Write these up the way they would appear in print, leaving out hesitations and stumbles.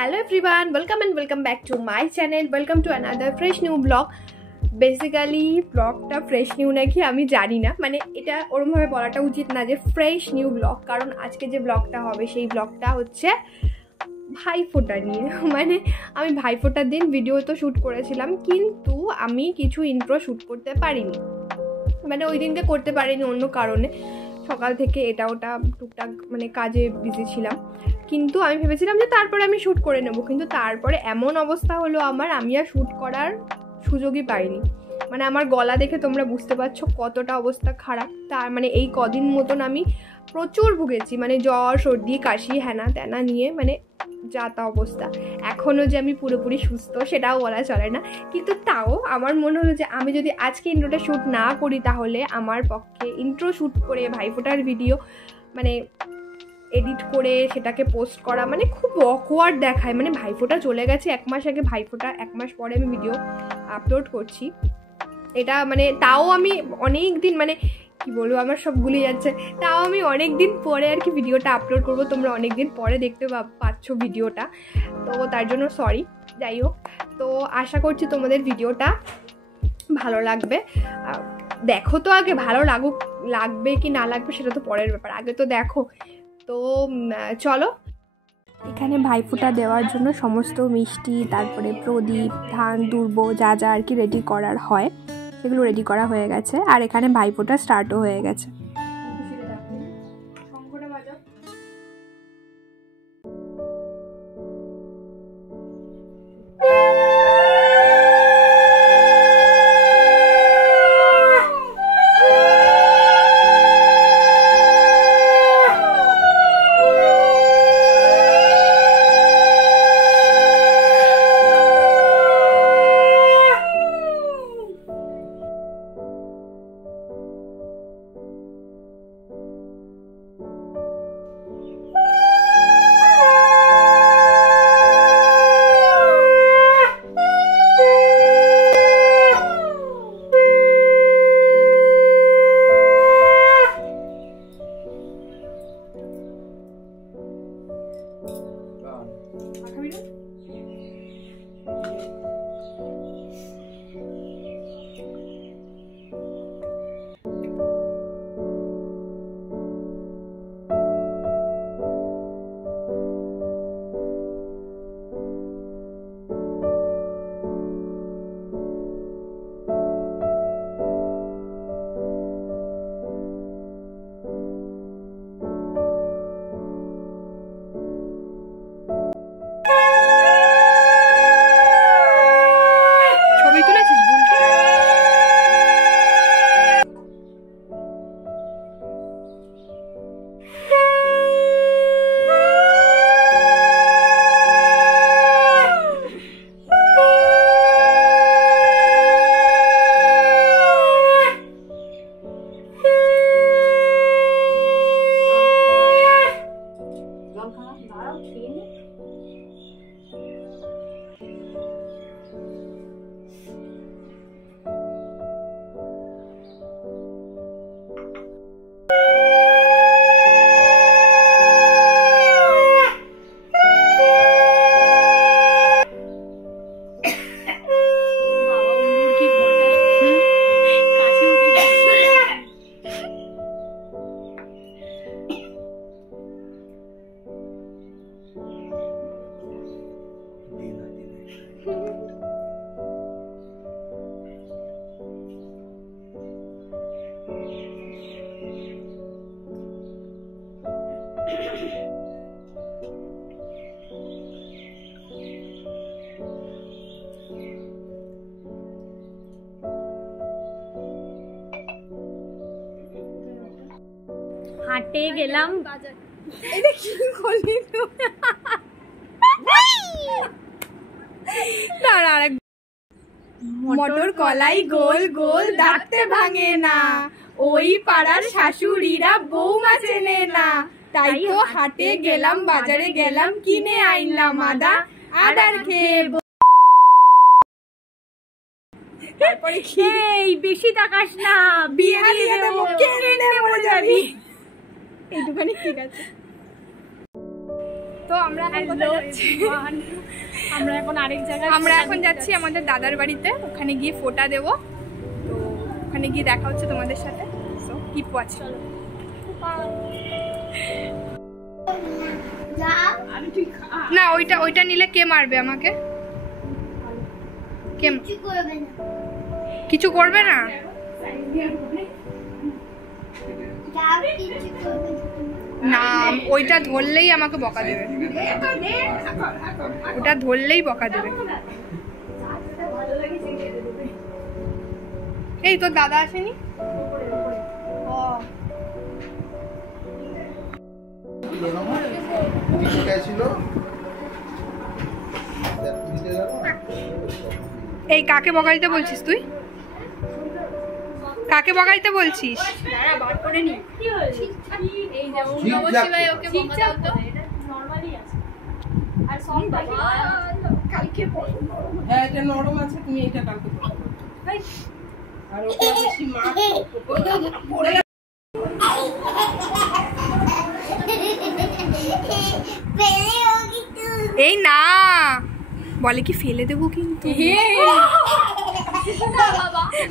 Hello everyone, welcome and welcome back to my channel. Welcome to another fresh new vlog. Basically ব্লগটা fresh new নাকি আমি জানি না, মানে এটা ওরমভাবে বলাটা উচিত না যে ফ্রেশ নিউ ব্লগ, কারণ আজকে যে ব্লগটা হবে সেই ব্লগটা হচ্ছে ভাইফোঁটা নিয়ে। মানে আমি ভাইফোঁটার দিন ভিডিও তো শ্যুট করেছিলাম, কিন্তু আমি কিছু ইন্ট্রো শ্যুট করতে পারিনি, মানে ওই দিনকে করতে পারিনি অন্য কারণে। সকাল থেকে এটা ওটা টুকটাক মানে কাজে বিজি ছিলাম, কিন্তু আমি ভেবেছিলাম যে তারপরে আমি শ্যুট করে নেব, কিন্তু তারপরে এমন অবস্থা হলো আমার, আমি আর শ্যুট করার সুযোগই পাইনি। মানে আমার গলা দেখে তোমরা বুঝতে পারছো কতটা অবস্থা খারাপ। তার মানে এই কদিন মতন আমি প্রচুর ভুগেছি, মানে জ্বর সর্দি কাশি হ্যানা ত্যানা নিয়ে, মানে যা তা অবস্থা। এখনও যে আমি পুরোপুরি সুস্থ সেটাও বলা চলে না, কিন্তু তাও আমার মনে হলো যে আমি যদি আজকে ইন্ট্রোটা শ্যুট না করি তাহলে আমার পক্ষে ইন্ট্রো শ্যুট করে ভাইফোঁটার ভিডিও মানে এডিট করে সেটাকে পোস্ট করা মানে খুব অকওয়ার্ড দেখায়। মানে ভাইফোঁটা চলে গেছে 1 মাস আগে, ভাইফোঁটা 1 মাস পরে আমি ভিডিও আপলোড করছি। এটা মানে তাও আমি অনেক দিন, মানে কি বলবো আমার সব ভুলে যাচ্ছে, তাও আমি অনেক দিন পরে আর কি ভিডিওটা আপলোড করব। তোমরা অনেক দিন পরে দেখতে পাচ্ছ ভিডিওটা, তো তার জন্য সরি। যাই হোক, তো আশা করছি তোমাদের ভিডিওটা ভালো লাগবে। দেখো তো আগে, ভালো লাগবে কি না লাগবে সেটা তো পরের ব্যাপার, আগে তো দেখো। তো চলো, এখানে ভাইফোঁটা দেওয়ার জন্য সমস্ত মিষ্টি, তারপরে প্রদীপ, ধান, দুর্ব যা যা আর কি রেডি করার হয় সেগুলো রেডি করা হয়ে গেছে, আর এখানে ভাইফোঁটা স্টার্টও হয়ে গেছে। হাটে গেলাম, এটা কি করলি মটর কলাই গোল গোল দাঁতে ভাঙে না, ওই পাড়ার শাশুড়িরা বৌমা চেনে না, তাই তো হাটে গেলাম বাজারে গেলাম কিনে আইলাম আদা, আদার খেয়ে তারপরে এই বেশি তাকাস না, বিহারি দেবো কেনে মরে যাবি। এইটুখানি ঠিক আছে। তো আমরা এখন আরেক জায়গায় যাচ্ছি আমাদের দাদার বাড়িতে, ওখানে গিয়ে ফোঁটা দেব। তো ওখানে গিয়ে দেখা হচ্ছে তোমাদের সাথে। So keep watch. না ওইটা নিলে কে মারবে আমাকে? কে কিছু করবে না? না ওইটা ধরলেই আমাকে বকা দেবে, ওটা ধরলেই বকা দেবে। এই তোর দাদা আসেনি? এই কাকে বকা দিতে বলছিস তুই? কাকে বকা দিতে বলছিস? এই না বলে কি ফেলে দেবো কিন্তু,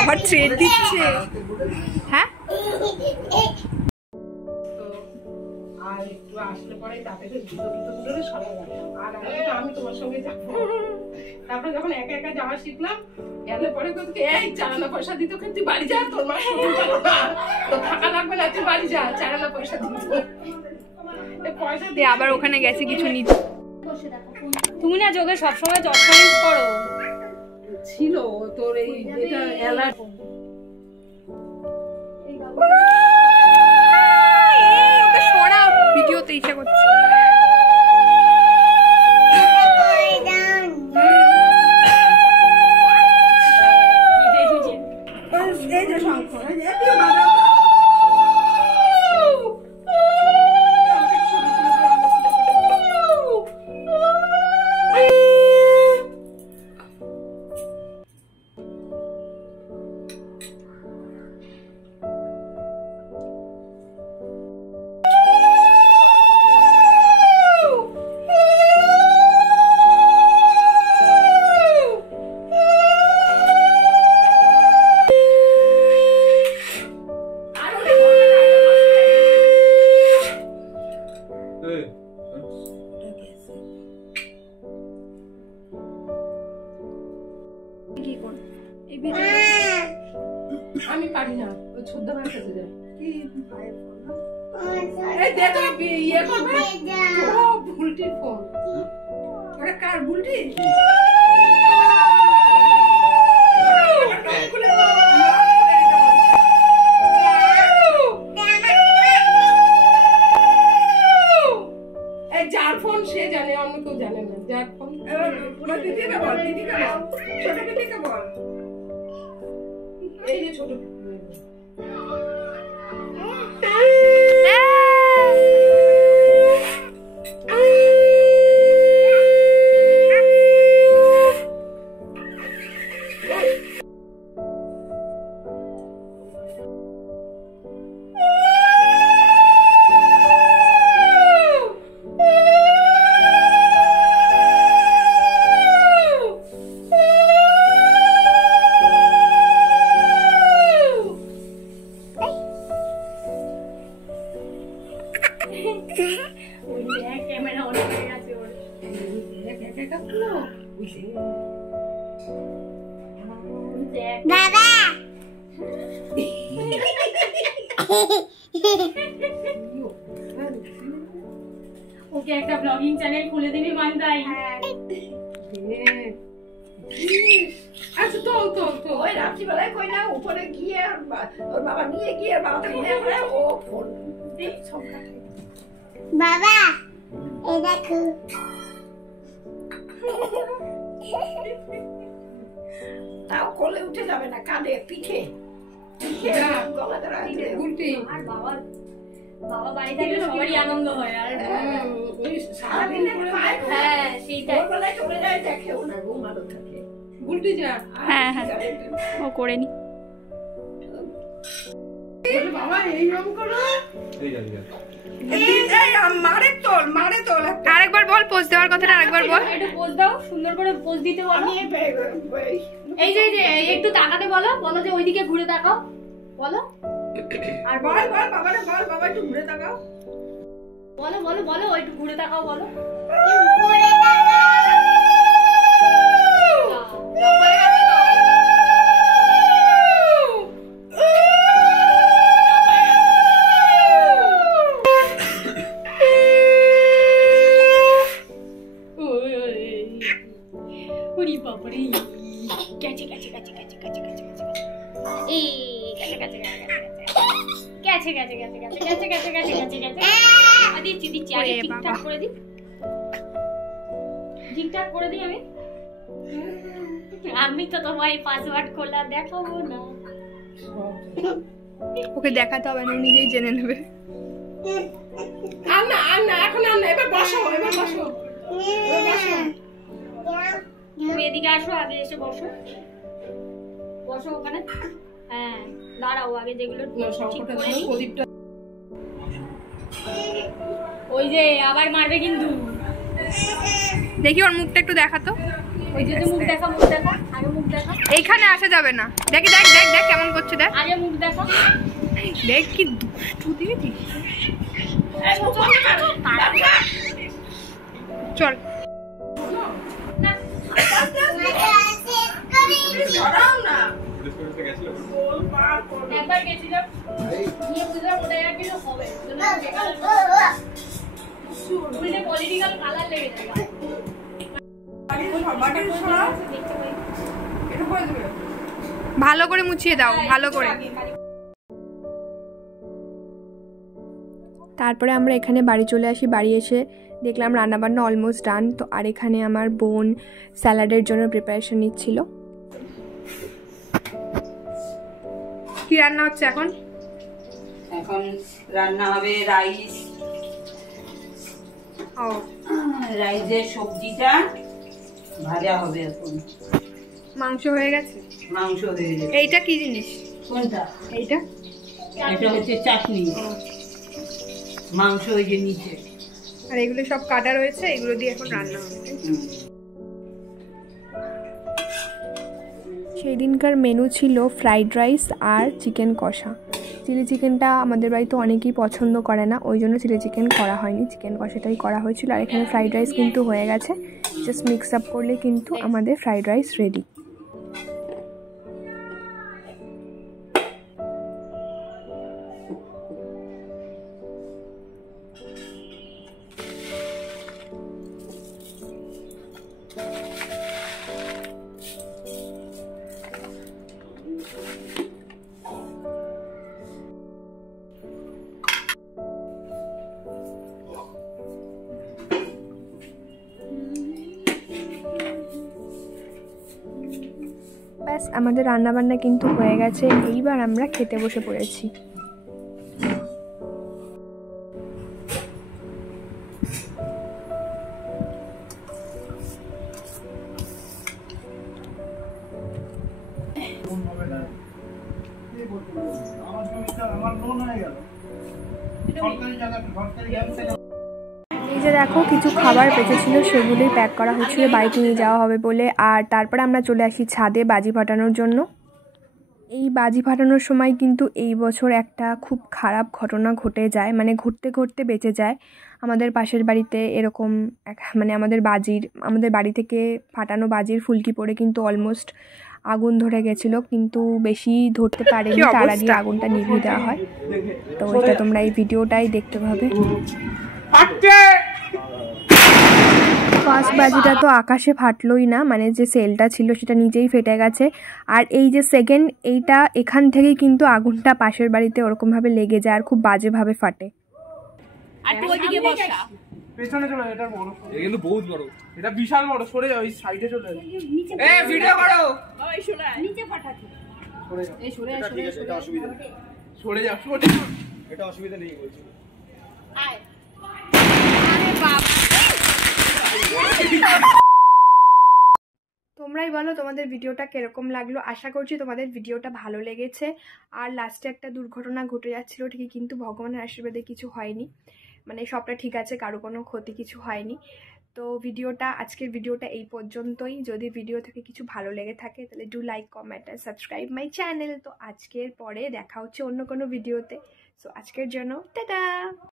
আবার ট্রেড দিচ্ছে। হ্যাঁ আর একটু আসলে পরে তাতে আমি তোমার সঙ্গে যাবো। তারপরে যখন একা একা যাওয়া শিখলাম, গেলে পরে এই চারানা পয়সা দিত, কিন্তু তুই বাড়ি যা, তোর মার সঙ্গে তো থাকা লাগবে না, তুই বাড়ি যা, চারানা পয়সা দিত। পয়সা দিয়ে আবার ওখানে গেছে কিছু নিতে। তুমি না যোগে সবসময় জবসাইজ করো। ছিল তোর এই যেটা অ্যালার্ট ভিডিওতে ইচ্ছা করছে। আমি পারি না, ওই ছোট ভাই কাছে যায় কি এই দেখো ইয়ে করবে ও বুলটি ফোন। ওটা কার বুলটি? এই যার ফোন সে জানে, অন্য কেউ জানে না। যার ফোন দিদিকে বল, দিদিকে বল, ছোট দিদিকে বল। এই যে ছোট বাবা ওকে একটা ব্লগিং চ্যানেল খুলে দিবি মানতাই। আচ্ছা তো ওই রাত্রিবেলায় কই না উপরে গিয়ে ওর বাবা নিয়ে গিয়ে বাবাকে নিয়ে করে ও ফোন দিয়ে সব কাটে। বাবা এই দেখো তাও কোলে উঠে যাবে না, কাঁধে পিঠে গলা ধরা উল্টি। আর বাবা বাড়ি থাকলে সবারই আনন্দ হয়। আর ওই সারাদিন হ্যাঁ সেইটাই ভোরবেলায় চলে যায়, দেখেও না, ঘুমানো থাকে। উল্টি যা হ্যাঁ ও করে নি। বাবা এইরকম করো, মারে তোল আরেকবার বল পোজ দেওয়ার কথাটা আরেকবার বল। একটু পোজ দাও, সুন্দর করে পোজ দিতে বলো। এই যে একটু তাকাতে বলো, বলো যে ওইদিকে ঘুরে তাকাও বলো। আর বল বাবা একটু ঘুরে তাকাও। বলো বলো বলো একটু ঘুরে তাকাও বলো। আমি তো তোমার পাসওয়ার্ড খোলা দেখাবো না। ওকে দেখাতে হবে না, নিজেই জেনে নেবে। আর না এখন আর না, এবার বসো। তুমি এদিকে আসো, আগে এসে বসো ওখানে। হ্যাঁ দাঁড়াও, আগে যেগুলো ঠিক করে নিই। ওই যে আবার মারবে কিন্তু। দেখি ওর মুখটা একটু দেখাতো। ওই যে মুখ দেখা, আগে মুখ দেখা। এইখানে আসা যাবে না। দেখি দেখ কেমন করছে দেখ। আগে মুখ দেখা। দেখ কি দুষ্টু দিদি। চল একবার গেছিলাম, গিয়ে বুঝলাম ওটা আর কিছু হবে উল্টে পলিটিক্যাল কালার লেগে যায়। ভালো করে মুছিয়ে দাও, ভালো করে। তারপরে আমরা এখানে বাড়ি চলে আসি। বাড়ি এসে দেখলাম রান্নাবান্না অলমোস্ট ডান। তো আর এখানে আমার বোন স্যালাডের জন্য প্রিপারেশন নিচ্ছিল। কি রান্না হচ্ছে এখন? এখন রান্না হবে রাইস। ও রাইসের সবজিটা ভাজা হবে। এখন মাংস হয়ে গেছে, মাংস হয়ে যাবে। এইটা কি জিনিস? কোনটা? এইটা এটা হচ্ছে চাটনি, মাংস ওই যে নিচে। আর এগুলো সব কাটা রয়েছে, এগুলো দিয়ে এখন রান্না হবে। সেই দিনকার মেনু ছিল ফ্রাইড রাইস আর চিকেন কষা। চিলি চিকেনটা আমাদের বাড়িতে অনেকেই পছন্দ করে না, ওই জন্য চিলি চিকেন করা হয়নি, চিকেন কষাটাই করা হয়েছিল। আর এখানে ফ্রাইড রাইস কিন্তু হয়ে গেছে, জাস্ট মিক্স আপ করলে কিন্তু আমাদের ফ্রাইড রাইস রেডি। ব্যাস আমাদের রান্নাবান্না কিন্তু হয়ে গেছে, এইবার আমরা খেতে বসে পড়েছি। এই যে দেখো কিছু খাবার বেঁচেছিল, সেগুলোই প্যাক করা হচ্ছিল, বাড়িতে নিয়ে যাওয়া হবে বলে। আর তারপরে আমরা চলে আসি ছাদে বাজি ফাটানোর জন্য। এই বাজি ফাটানোর সময় কিন্তু এই বছর একটা খুব খারাপ ঘটনা ঘটে যায়, মানে ঘুরতে ঘুরতে বেঁচে যায়। আমাদের পাশের বাড়িতে এরকম মানে আমাদের বাড়ি থেকে ফাটানো বাজির ফুলকি পড়ে কিন্তু অলমোস্ট আগুন ধরে গেছিলো, কিন্তু বেশি ধরতে পারেনি, তার আগে আগুনটা নিভিয়ে দেওয়া হয়। তো এটা তোমরা এই ভিডিওটাই দেখতে পাবে। ফার্স্ট বাজিটা তো আকাশে ফাটলোই না, মানে যে সেলটা ছিল সেটা নিজেই ফেটে গেছে। আর এই যে সেকেন্ড, এইটা এখান থেকেই কিন্তু আগুনটা পাশের বাড়িতে ওরকমভাবে লেগে যায় আর খুব বাজেভাবে ফাটে। আর তুই ওইদিকে বসা, পেছনে চলে, এটা বড়, এটা কিন্তু বহুত বড়, এটা বিশাল বড়। সরে যাও, ওই সাইডে চলে যাও। ভিডিও করো, ওই শোনা নিচে ফাটাতে। সরে যাও, এই সরে এটা অসুবিধা নেই। সরে যাও, এটা অসুবিধা নেই বলছি। আয় তোমরাই বলো তোমাদের ভিডিওটা কিরকম লাগলো। আশা করছি তোমাদের ভিডিওটা ভালো লেগেছে। আর লাস্টে একটা দুর্ঘটনা ঘটে যাচ্ছিল ঠিকই, কিন্তু ভগবানের আশীর্বাদে কিছু হয়নি। মানে সবটা ঠিক আছে, কারো কোনো ক্ষতি কিছু হয়নি। তো আজকের ভিডিওটা এই পর্যন্তই। যদি ভিডিও থেকে কিছু ভালো লেগে থাকে তাহলে ডু লাইক, কমেন্ট আর সাবস্ক্রাইব মাই চ্যানেল। তো আজকের পরে দেখা হচ্ছে অন্য কোনো ভিডিওতে। সো আজকের জন্য টাটা।